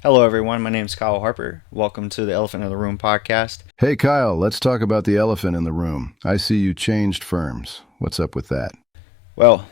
Hello, everyone. My name is Kyle Harper. Welcome to the Elephant in the Room podcast. Hey Kyle, let's talk about the elephant in the room. I see you changed firms. What's up with that? Well,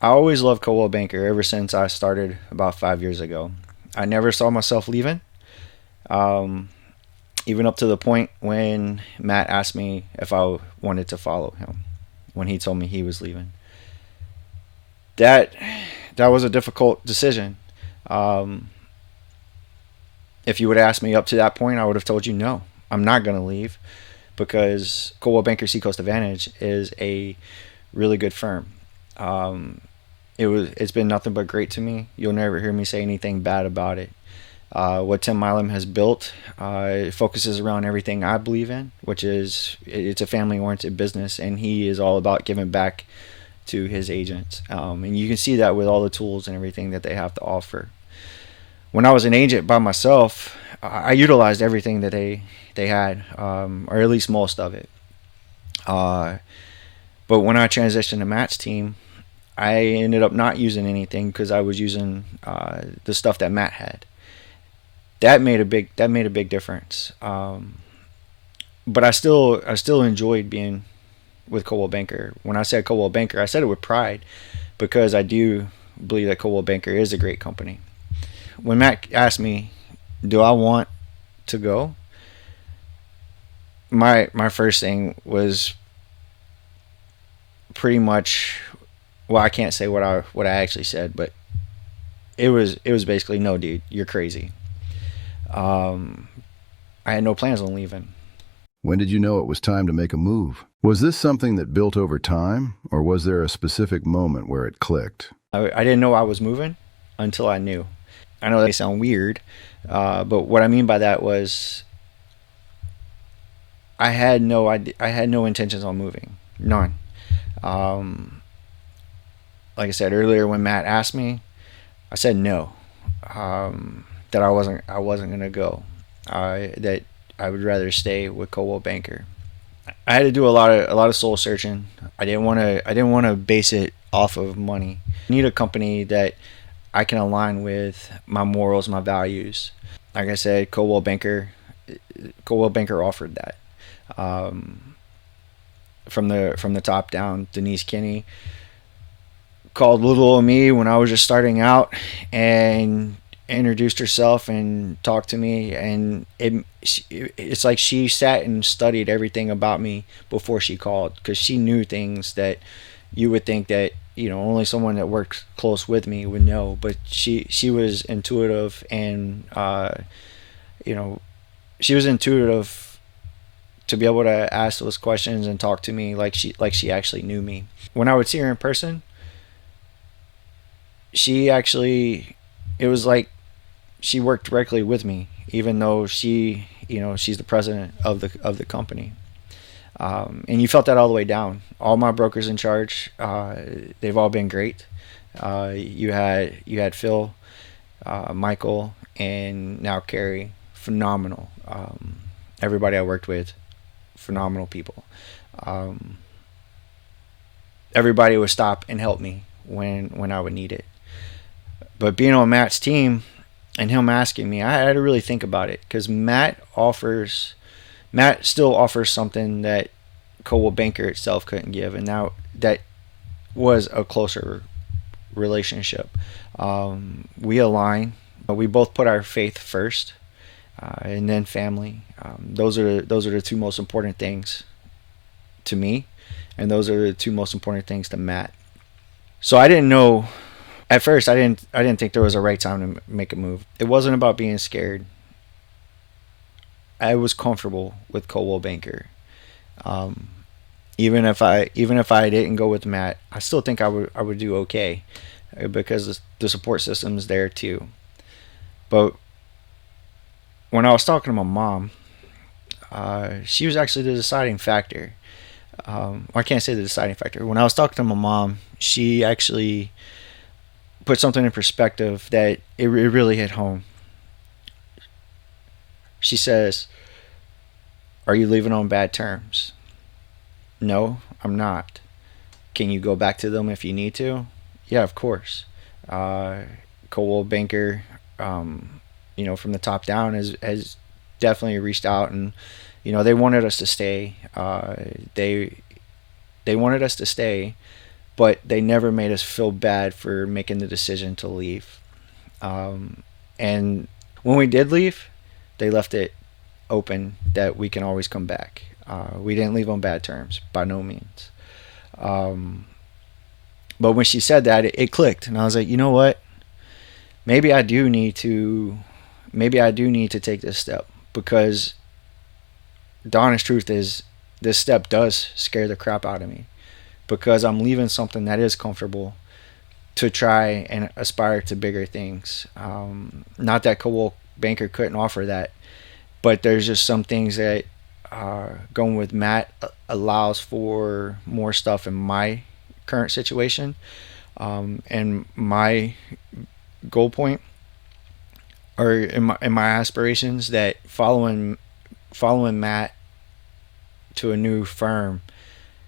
I always loved Coldwell Banker ever since I started about 5 years ago. I never saw myself leaving, um, even up to the point when Matt asked me if I wanted to follow him when he told me he was leaving. That that was a difficult decision. Um, if you would have asked me up to that point, I would have told you no. I'm not going to leave because Coldwell Banker Seacoast Advantage is a really good firm. Um, it's been nothing but great to me. You'll never hear me say anything bad about it. What Tim Milam has built, it focuses around everything I believe in, which is it's a family oriented business, and he is all about giving back to his agents. And you can see that with all the tools and everything that they have to offer. When I was an agent by myself, I utilized everything that they had, or at least most of it. Uh, but when I transitioned to Matt's team, I ended up not using anything because I was using the stuff that Matt had. That made a big difference. But I still enjoyed being with Coldwell Banker. When I said Coldwell Banker, I said it with pride because I do believe that Coldwell Banker is a great company. When Matt asked me, "Do I want to go?" My first thing was pretty much, well, I can't say what I actually said, but it was basically, no, dude, you're crazy. Um, I had no plans on leaving. When did you know it was time to make a move? Was this something that built over time, or was there a specific moment where it clicked? I didn't know I was moving until I knew. I know they sound weird, but what I mean by that was I had no intentions on moving, none. Um, like I said earlier, when Matt asked me, I said no. That I wasn't gonna go. That I would rather stay with Coldwell Banker. I had to do a lot of soul searching. I didn't want to base it off of money. I need a company that I can align with my morals, my values. Like I said, Coldwell Banker offered that. Um, from the top down, Denise Kinney called little old me when I was just starting out and introduced herself and talked to me, and it's like she sat and studied everything about me before she called, because she knew things that you would think that only someone that worked close with me would know, but she was intuitive, and you know she was intuitive to be able to ask those questions and talk to me like she actually knew me. When I would see her in person, she actually, it was like she worked directly with me, even though she's the president of the company. And you felt that all the way down. All my brokers in charge, they've all been great. You had Phil, Michael, and now Carrie. Phenomenal. Everybody I worked with, phenomenal people. Um, Everybody would stop and help me when I would need it. But being on Matt's team and him asking me, I had to really think about it, because Matt still offers something that Coldwell Banker itself couldn't give, and now that was a closer relationship. We align. We both put our faith first, and then family. Those are the two most important things to me, and those are the two most important things to Matt. So I didn't know at first. I didn't think there was a right time to make a move. It wasn't about being scared. I was comfortable with Coldwell Banker. Um, even if I didn't go with Matt, I still think I would do okay, because the support system is there too. But when I was talking to my mom, she was actually the deciding factor. I can't say the deciding factor. When I was talking to my mom, she actually put something in perspective that it really hit home. She says, "Are you leaving on bad terms?" "No, I'm not." "Can you go back to them if you need to?" "Yeah, of course." Coldwell Banker. from the top down has definitely reached out, and they wanted us to stay. They wanted us to stay, but they never made us feel bad for making the decision to leave. And when we did leave, they left it open that we can always come back. We didn't leave on bad terms, by no means. Um, but when she said that, it clicked, and I was like, you know what? Maybe I do need to, maybe I do need to take this step, because the honest truth is, this step does scare the crap out of me, because I'm leaving something that is comfortable to try and aspire to bigger things. Not that Coldwell Banker couldn't offer that, but there's just some things that going with Matt allows for more stuff in my current situation, and my goal point, or in my aspirations, that following Matt to a new firm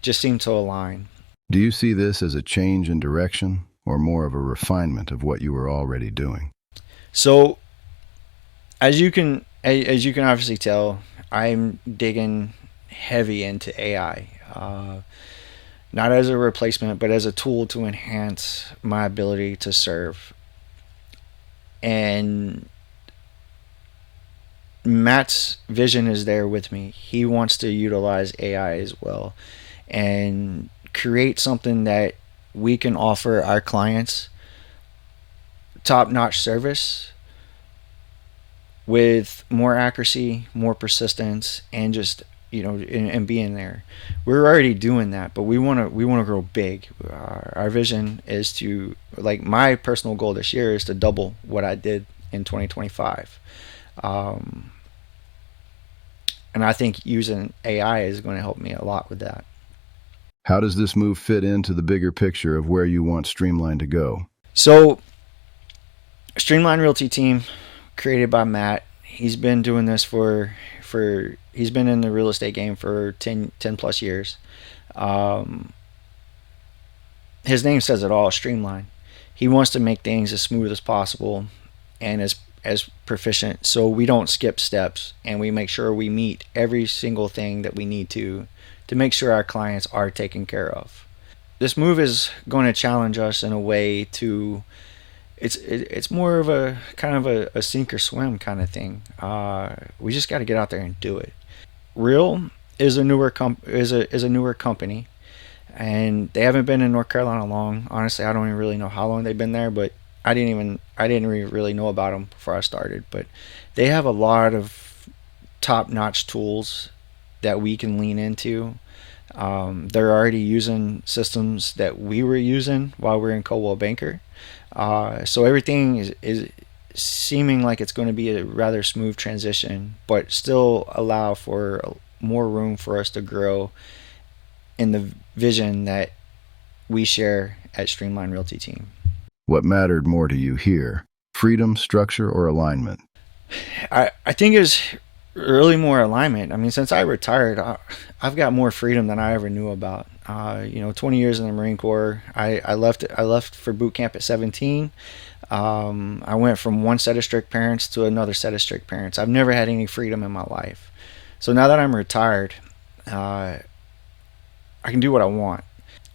just seemed to align. Do you see this as a change in direction or more of a refinement of what you were already doing? So as you can obviously tell, I'm digging heavy into AI. Not as a replacement, but as a tool to enhance my ability to serve. And Matt's vision is there with me. He wants to utilize AI as well and create something that we can offer our clients top notch service with more accuracy, more persistence, and just and being there. We're already doing that, but we want to grow big. Our vision is to, like, my personal goal this year is to double what I did in 2025. Um, and I think using AI is going to help me a lot with that. How does this move fit into the bigger picture of where you want Streamline to go? So, Streamline Realty team, created by Matt. He's been doing this for he's been in the real estate game for 10 plus years. Um, his name says it all, Streamline. He wants to make things as smooth as possible and as proficient, so we don't skip steps, and we make sure we meet every single thing that we need to make sure our clients are taken care of. This move is going to challenge us in a way to, it's more of a kind of a sink or swim kind of thing. We just got to get out there and do it. Real is a newer company, and they haven't been in North Carolina long. Honestly, I don't even really know how long they've been there, but I didn't really know about them before I started. But they have a lot of top notch tools that we can lean into. They're already using systems that we were using while we were in Coldwell Banker. So everything is seeming like it's going to be a rather smooth transition, but still allow for more room for us to grow in the vision that we share at Streamline Realty Team. What mattered more to you here? Freedom, structure, or alignment? I think it's really more alignment. I mean, since I retired, I've got more freedom than I ever knew about. 20 years in the Marine Corps. I left for boot camp at 17. I went from one set of strict parents to another set of strict parents. I've never had any freedom in my life. So now that I'm retired, I can do what I want.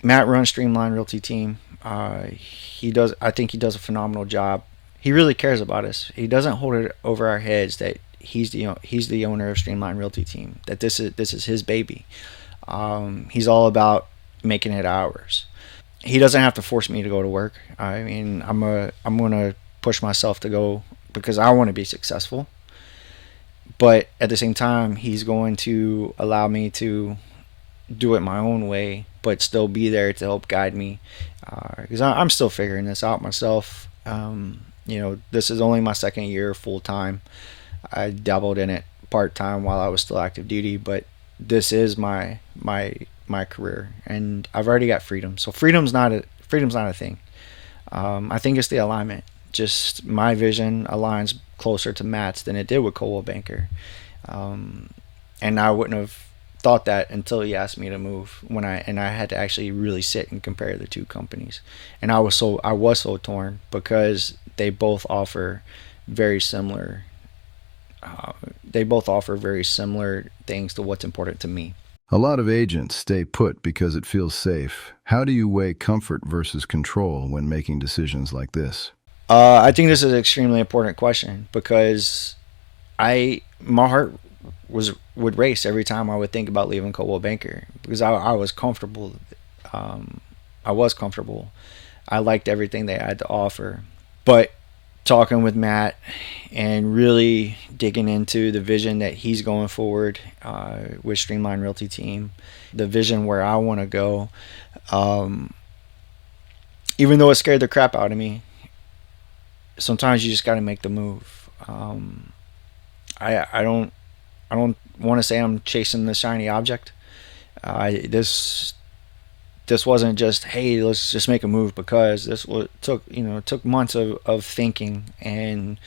Matt runs Streamline Realty Team. He does. I think he does a phenomenal job. He really cares about us. He doesn't hold it over our heads that he's the owner of Streamline Realty Team. That this is his baby. He's all about making it ours. He doesn't have to force me to go to work. I mean, I'm gonna push myself to go because I want to be successful. But at the same time, he's going to allow me to do it my own way, but still be there to help guide me. Because I'm still figuring this out myself. This is only my second year full time. I dabbled in it part time while I was still active duty, but this is my career, and I've already got freedom. So freedom's not a thing. I think it's the alignment. Just my vision aligns closer to Matt's than it did with Coldwell Banker, um, and I wouldn't have thought that until he asked me to move and I had to actually really sit and compare the two companies, and I was so torn because they both offer very similar. They both offer very similar things to what's important to me. A lot of agents stay put because it feels safe. How do you weigh comfort versus control when making decisions like this? I think this is an extremely important question because my heart would race every time I would think about leaving Coldwell Banker because I was comfortable. Um, I was comfortable. I liked everything they had to offer, but talking with Matt and really digging into the vision that he's going forward with Streamline Realty Team, the vision where I want to go, um, even though it scared the crap out of me, sometimes you just got to make the move. I don't want to say I'm chasing the shiny object. This wasn't just, hey, let's just make a move, because took months of thinking and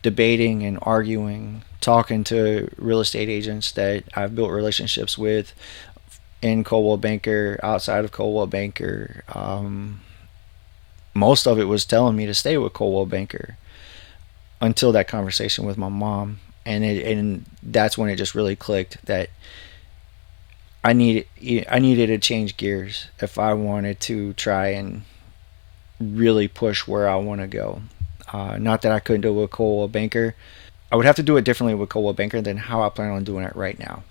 debating and arguing, talking to real estate agents that I've built relationships with in Coldwell Banker, outside of Coldwell Banker. Most of it was telling me to stay with Coldwell Banker until that conversation with my mom, and that's when it just really clicked that I needed to change gears if I wanted to try and really push where I want to go. Not that I couldn't do it with Coldwell Banker. I would have to do it differently with Coldwell Banker than how I plan on doing it right now.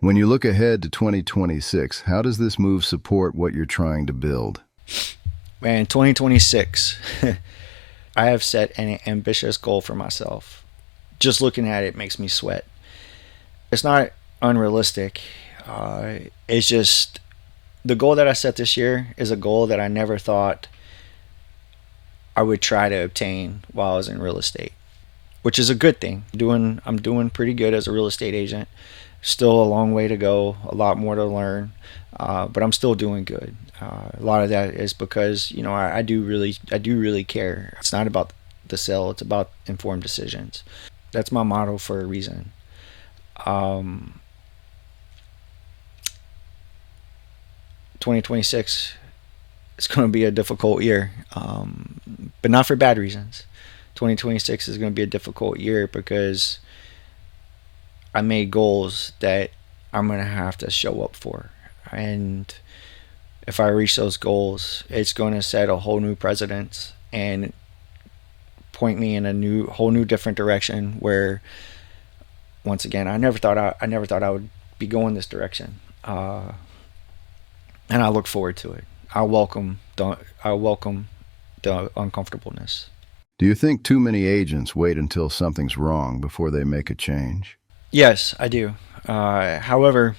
When you look ahead to 2026, how does this move support what you're trying to build? Man, 2026, I have set an ambitious goal for myself. Just looking at it makes me sweat. It's not unrealistic. It's just the goal that I set this year is a goal that I never thought I would try to obtain while I was in real estate, which is a good thing. I'm doing pretty good as a real estate agent. Still a long way to go, a lot more to learn, but I'm still doing good. A lot of that is because I do really care. It's not about the sale; it's about informed decisions. That's my motto for a reason. Um, 2026 is going to be a difficult year, but not for bad reasons. 2026 is going to be a difficult year because I made goals that I'm going to have to show up for. And if I reach those goals, it's going to set a whole new precedence and point me in a whole new different direction where, once again, I never thought I would be going this direction. And I look forward to it. I welcome the uncomfortableness. Do you think too many agents wait until something's wrong before they make a change? Yes, I do. However,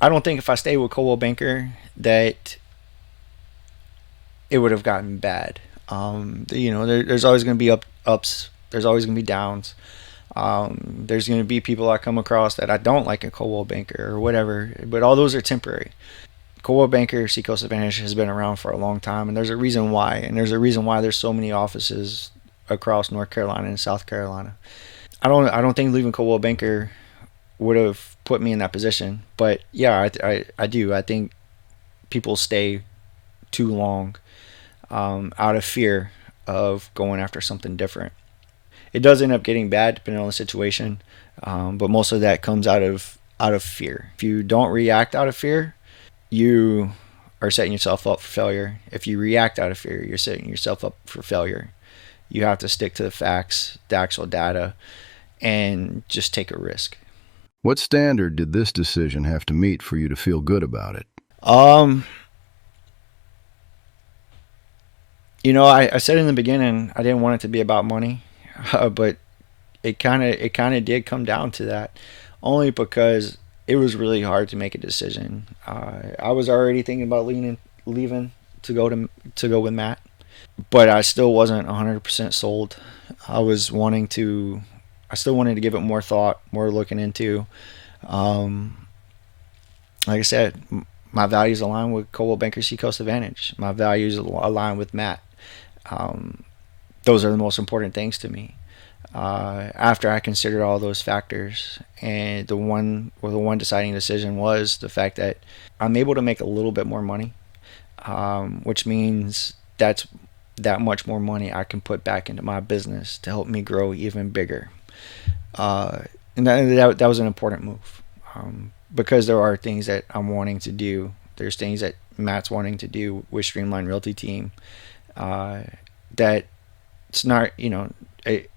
I don't think if I stayed with Coldwell Banker that it would have gotten bad. There's always going to be ups. There's always going to be downs. There's going to be people I come across that I don't like in Coldwell Banker or whatever, but all those are temporary. Coldwell Banker Seacoast Advantage has been around for a long time, and there's a reason why. And there's a reason why there's so many offices across North Carolina and South Carolina. I don't think leaving Coldwell Banker would have put me in that position, but yeah, I do. I think people stay too long out of fear of going after something different. It does end up getting bad depending on the situation, but most of that comes out of fear. If you don't react out of fear, you are setting yourself up for failure. If you react out of fear, you're setting yourself up for failure. You have to stick to the facts, the actual data, and just take a risk. What standard did this decision have to meet for you to feel good about it? Um, I said in the beginning I didn't want it to be about money, but it kind of did come down to that, only because it was really hard to make a decision. I was already thinking about leaving to go with Matt, but I still wasn't 100% sold. I still wanted to give it more thought, more looking into. Um, like I said, my values align with Coldwell Banker Seacoast Advantage. My values align with Matt. Um, those are the most important things to me. After I considered all those factors, and the one deciding decision was the fact that I'm able to make a little bit more money, which means that much more money I can put back into my business to help me grow even bigger. Uh, and that was an important move, because there are things that I'm wanting to do. There's things that Matt's wanting to do with Streamline Realty Team, uh, that it's not, it's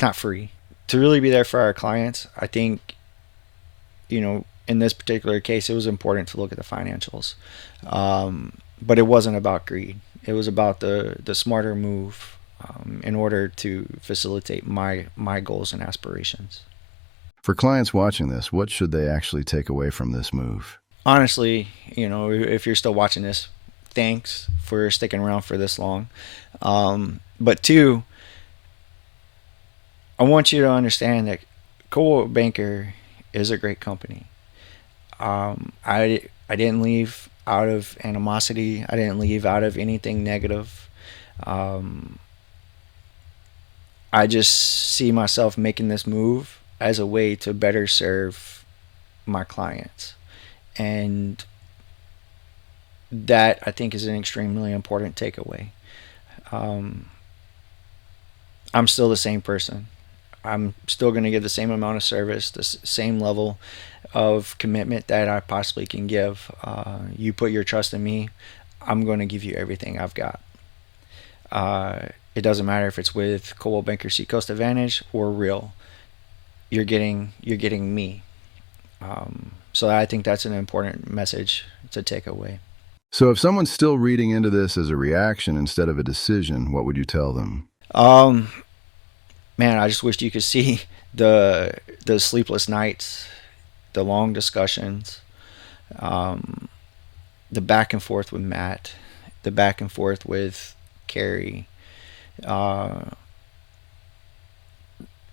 not free. To really be there for our clients, I think, in this particular case, it was important to look at the financials. But it wasn't about greed. It was about the smarter move, in order to facilitate my goals and aspirations. For clients watching this, what should they actually take away from this move? Honestly, if you're still watching this, thanks for sticking around for this long. But two, I want you to understand that Coldwell Banker is a great company. I didn't leave out of animosity. I didn't leave out of anything negative. Um, I just see myself making this move as a way to better serve my clients, and that I think is an extremely important takeaway. Um, I'm still the same person. I'm still going to give the same amount of service, the same level of commitment that I possibly can give. You put your trust in me, I'm going to give you everything I've got. It doesn't matter if it's with Coldwell Banker Seacoast Advantage or Real. You're getting me. So I think that's an important message to take away. So, if someone's still reading into this as a reaction instead of a decision, what would you tell them? Um, Man, I just wished you could see the sleepless nights, the long discussions, um, the back and forth with Matt, the back and forth with Carrie, uh,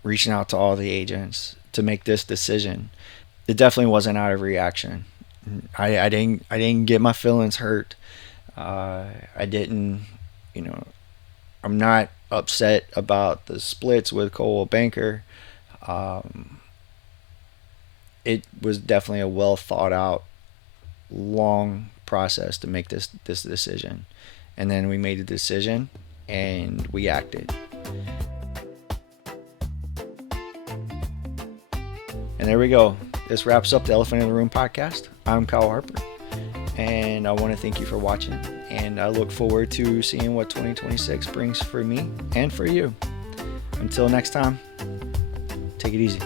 reaching out to all the agents to make this decision. It definitely wasn't out of reaction. I didn't get my feelings hurt. I didn't, you know, I'm not upset about the splits with Coldwell Banker. Um, it was definitely a well thought out, long process to make this decision, and then we made a decision and we acted. And there we go. This wraps up the Elephant in the Room podcast. I'm Kyle Harper, and I want to thank you for watching. And I look forward to seeing what 2026 brings for me and for you. Until next time, take it easy.